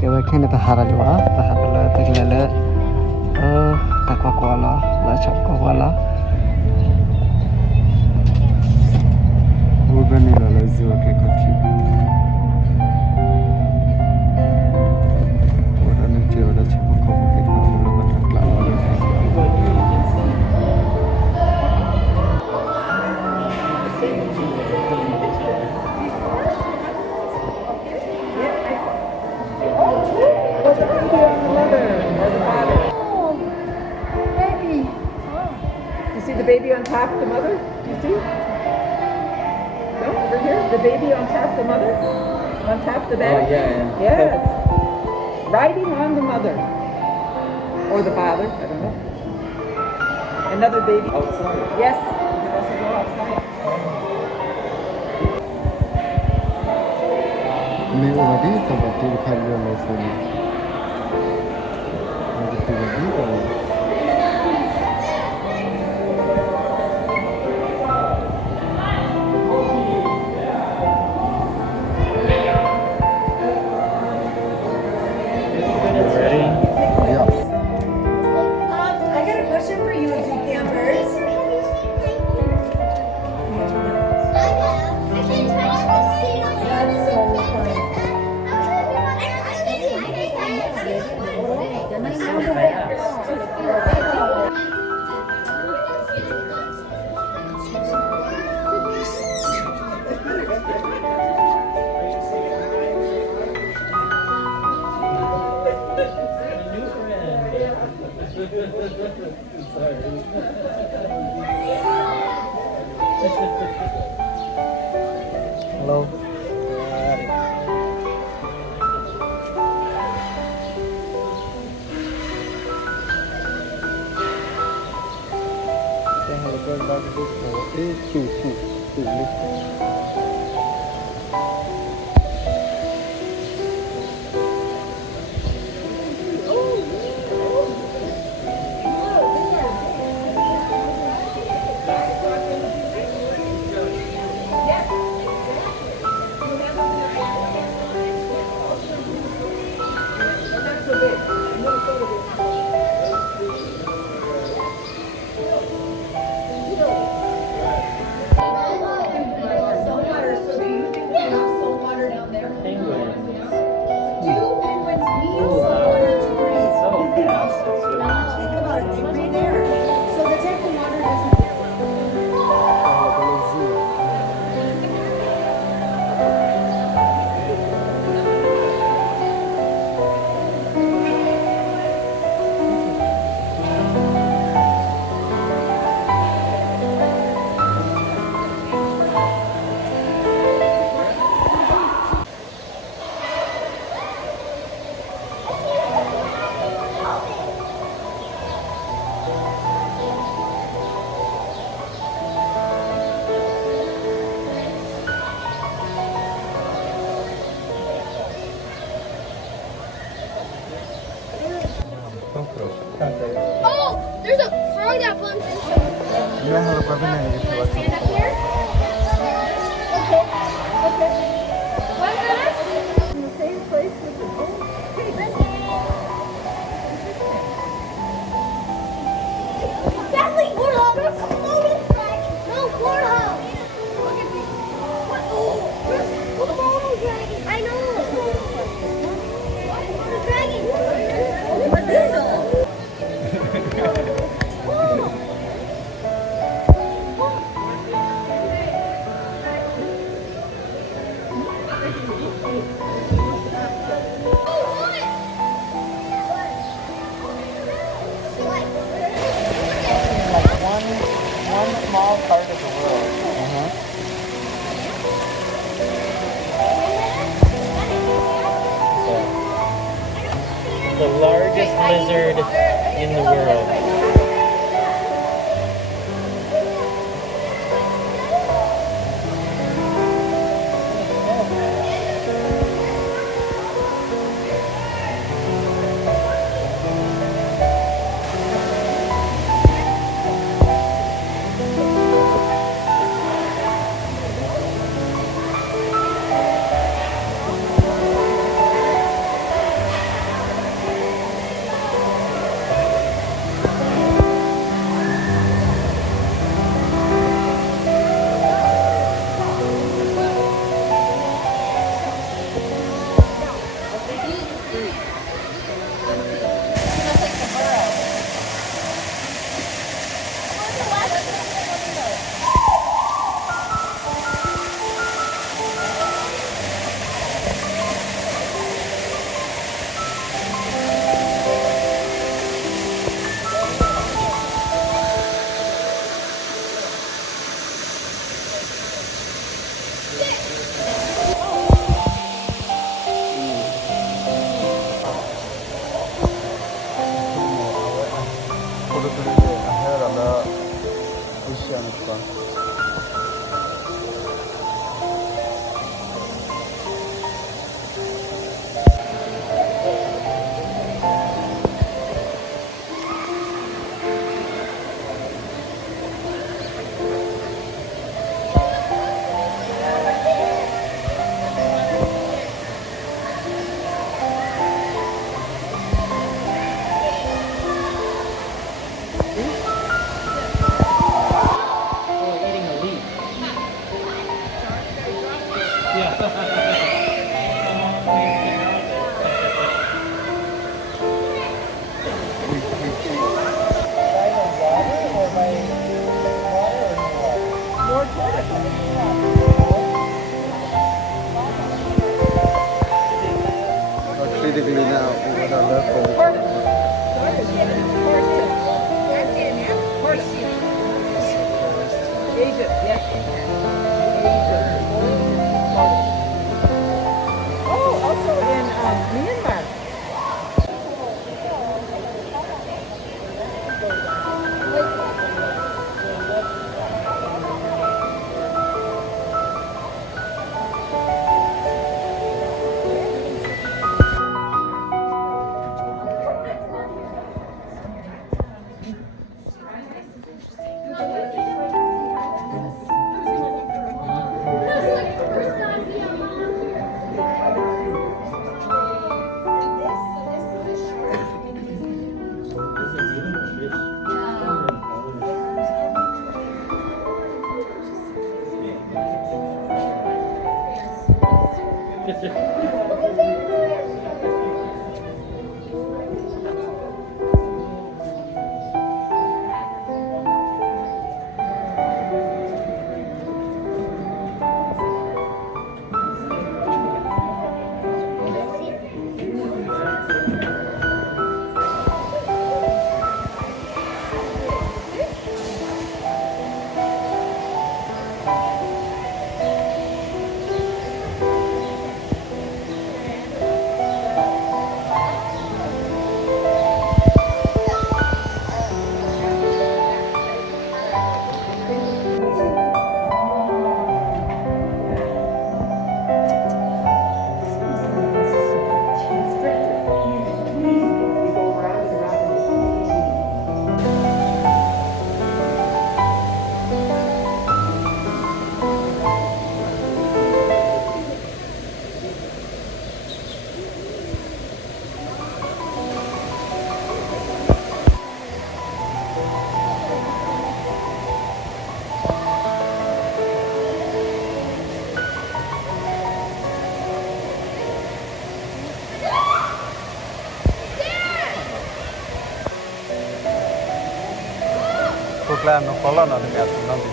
Kita kena tahara juga, tahara terkena takwa kuala, lacak kuala. Bukan ni lah ziwa ke kaki. Orang ni dia ada cepat kau pakai kau mula macam kelapa ada. The baby on top the mother? Do you see? No, over here? The baby on top the mother? On top the bed? Oh, yeah. Yes. Riding on the mother. Or the father, I don't know. Another baby. Outside? Yes. You can also go outside. Ni orang ni tak betul kerja macam ni. Betul betul. Hello. Saya harus bagi susu ni. Oh, there's a frog that bumps into me. You have a problem with Can I stand up here? Okay. Okay. One minute. In the same place with the boat. Okay, Natalie, warthog! No, warthog! Look at me. What? Oh, the Komodo dragon. I know. The dragon. What is it? One small part of the world. The largest lizard in the world. 않을까. Oh, eating a leaf. More tourists. Actually, the cleaner over the Pardon. Asia, yes. Asia. Oh, also in Myanmar. Tukla no kola no me asunan di.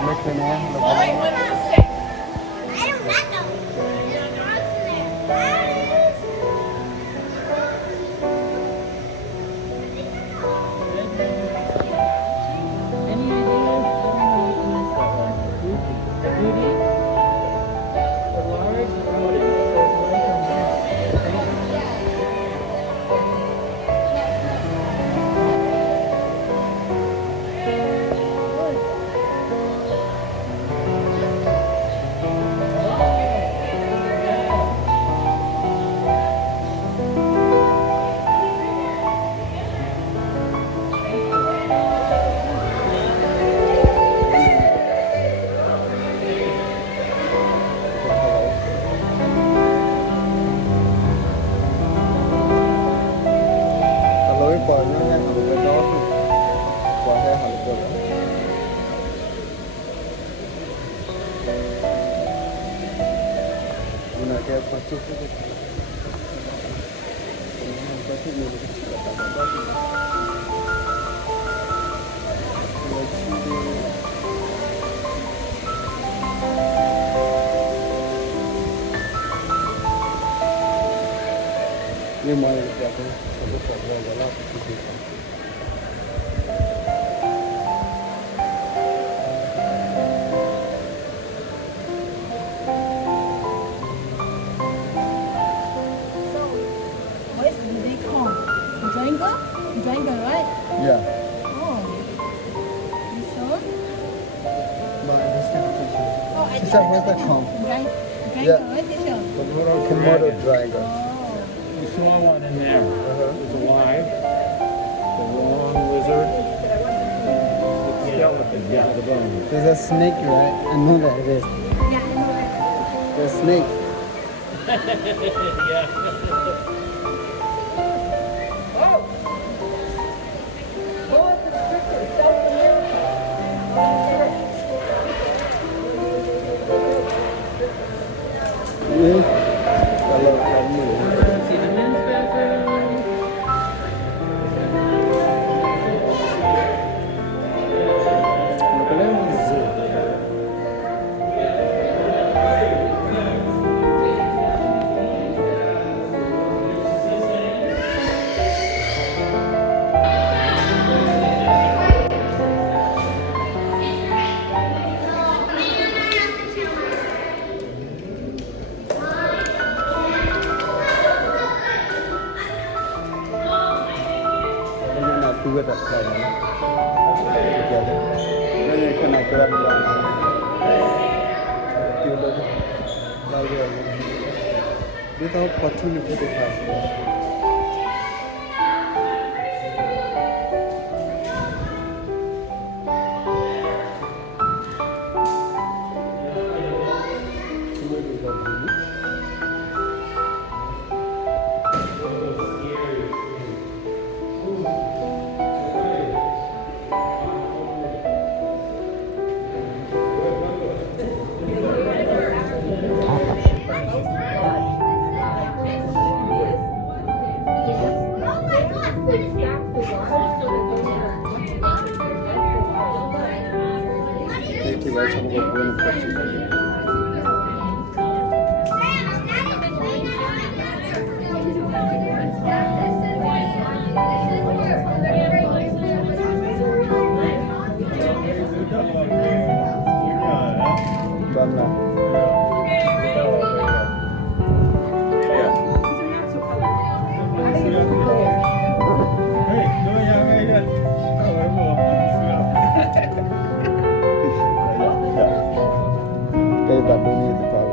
Make the name look I don't know. Any ideas? A booty? A large rodent. Kalau ini banyak yang harus berdoa tuh. Bahaya harus berdoa. Ini kayak percuma. ये मारे जाते हैं सब पकड़ा वाला किसी का What do they call? Jenga? Jenga, right? Yeah. Oh. You sure? But this kind of fish. Oh, I Teacher, where's that from? Jenga, Yeah. right, teacher? Komodo dragon. Oh. You saw one in there. It was alive. The long lizard. The skeleton, yeah, the bones. There's a snake, right? I know that it is. Yeah, I know that. The snake. Yeah. Oh! Go up to the picture, South America. Yeah. Kalau kamu. See the men's bathroom. Juga tak tahu. Ini kena kerap lagi. Tiada lagi. Dia tahu patu ni pun tak. Kita baca buku buku patu. Bangla. Kayak batu ni itu tahu.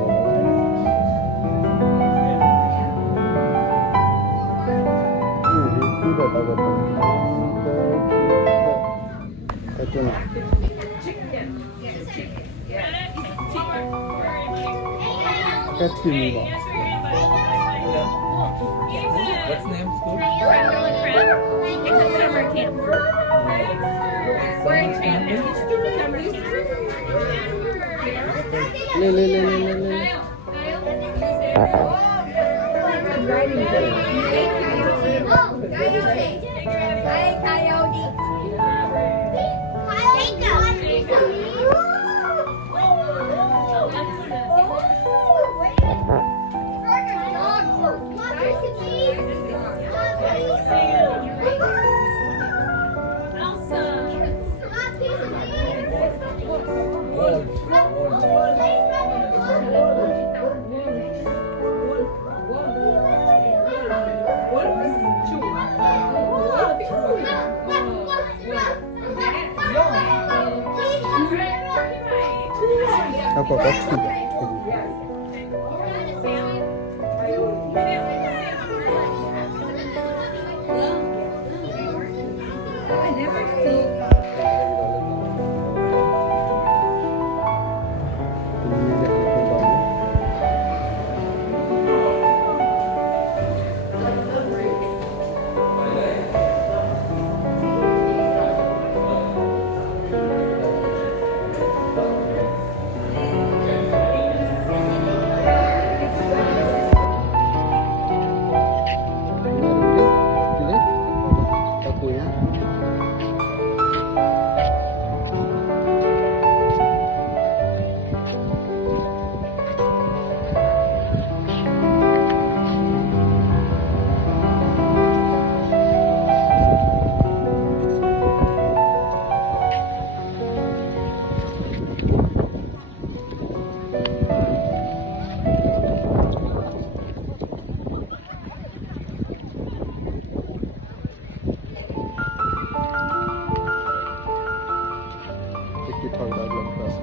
Sudah tahu batu. Itu nak. Kecil ni bah. What's the name of school? It's a summer camp. We're in Champion. Le. Apa batu? bagian atas.